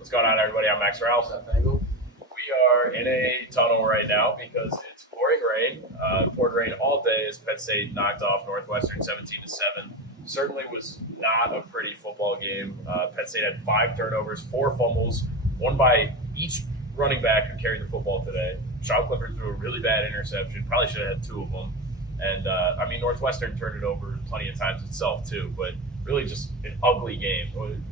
What's going on, everybody? I'm Max Ralph. Seth Engle. We are in a tunnel right now because it's pouring rain. Poured rain all day as Penn State knocked off Northwestern 17-7. Certainly was not a pretty football game. Penn State had 5 turnovers, 4 fumbles, one by each running back who carried the football today. Sean Clifford threw a really bad interception. Probably should have had 2 of them. And, Northwestern turned it over plenty of times itself, too. But really just an ugly game.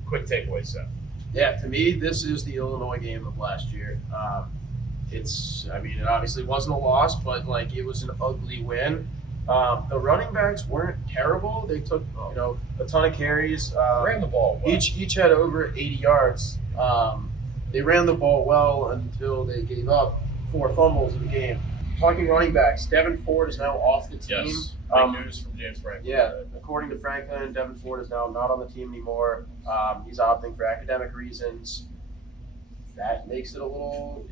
Quick takeaway, Seth. Yeah, to me, this is the Illinois game of last year. It obviously wasn't a loss, but it was an ugly win. The running backs weren't terrible. They took a ton of carries. Ran the ball well. Each had over 80 yards. They ran the ball well until they gave up 4 fumbles in the game. Talking running backs, Devin Ford is now off the team. Yes, big news from James Franklin. Yeah, according to Franklin, Devin Ford is now not on the team anymore. He's opting for academic reasons. That makes it a little,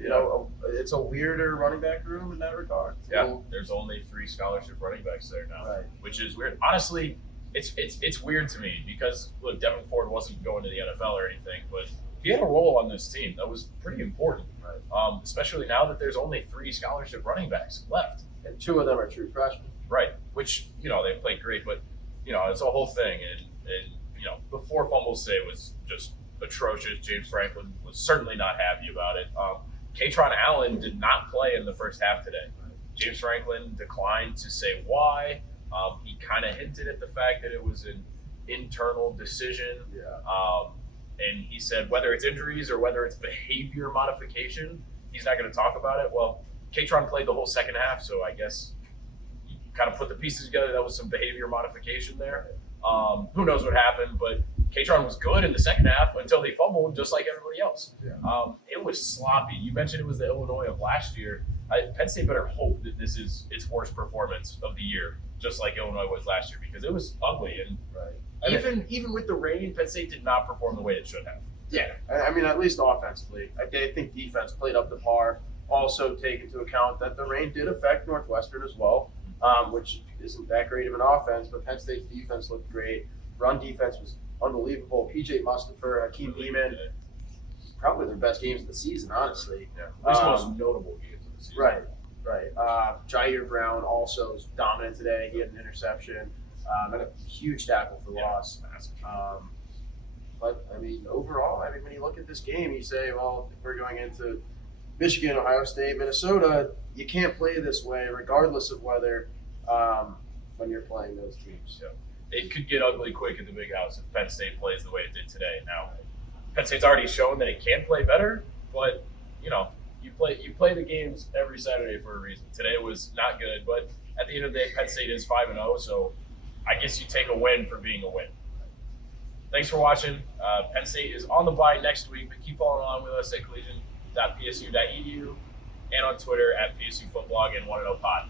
it's a weirder running back room in that regard. There's only 3 scholarship running backs there now, right, which is weird. Honestly, it's weird to me because, look, Devin Ford wasn't going to the NFL or anything, but he had a role on this team that was pretty important, right. Especially now that there's only 3 scholarship running backs left. And 2 of them are true freshmen. Right, which, they've played great, but, it's a whole thing. And the 4 fumbles today was just atrocious. James Franklin was certainly not happy about it. Katron Allen did not play in the first half today. James Franklin declined to say why. He kind of hinted at the fact that it was an internal decision. Yeah. And he said whether it's injuries or whether it's behavior modification, he's not going to talk about it. Well, Katron played the whole second half, so I guess you kind of put the pieces together. That was some behavior modification there. Who knows what happened, but Katron was good in the second half until he fumbled, just like everybody else. Yeah. It was sloppy. You mentioned it was the Illinois of last year. Penn State better hope that this is its worst performance of the year, just like Illinois was last year, because it was ugly. And even with the rain, Penn State did not perform the way it should have. Yeah, at least offensively. I think defense played up to par. Also take into account that the rain did affect Northwestern as well, which isn't that great of an offense, but Penn State's defense looked great. Run defense was unbelievable. PJ Mustipher, Hakeem Beeman, probably their best games of the season, honestly. Yeah, at least most notable games of the season. Right. Jair Brown also was dominant today. He had an interception and a huge tackle for loss. But overall, when you look at this game, you say, well, if we're going into Michigan, Ohio State, Minnesota, you can't play this way regardless of weather when you're playing those teams. Yeah. It could get ugly quick at the Big House if Penn State plays the way it did today. Now, Penn State's already shown that it can play better, but you play the games every Saturday for a reason. Today was not good, but at the end of the day, Penn State is 5-0, so I guess you take a win for being a win. Thanks for watching. Penn State is on the bye next week, but keep following along with us at collegian.psu.edu and on Twitter at PSUFootblog and 1-0pod.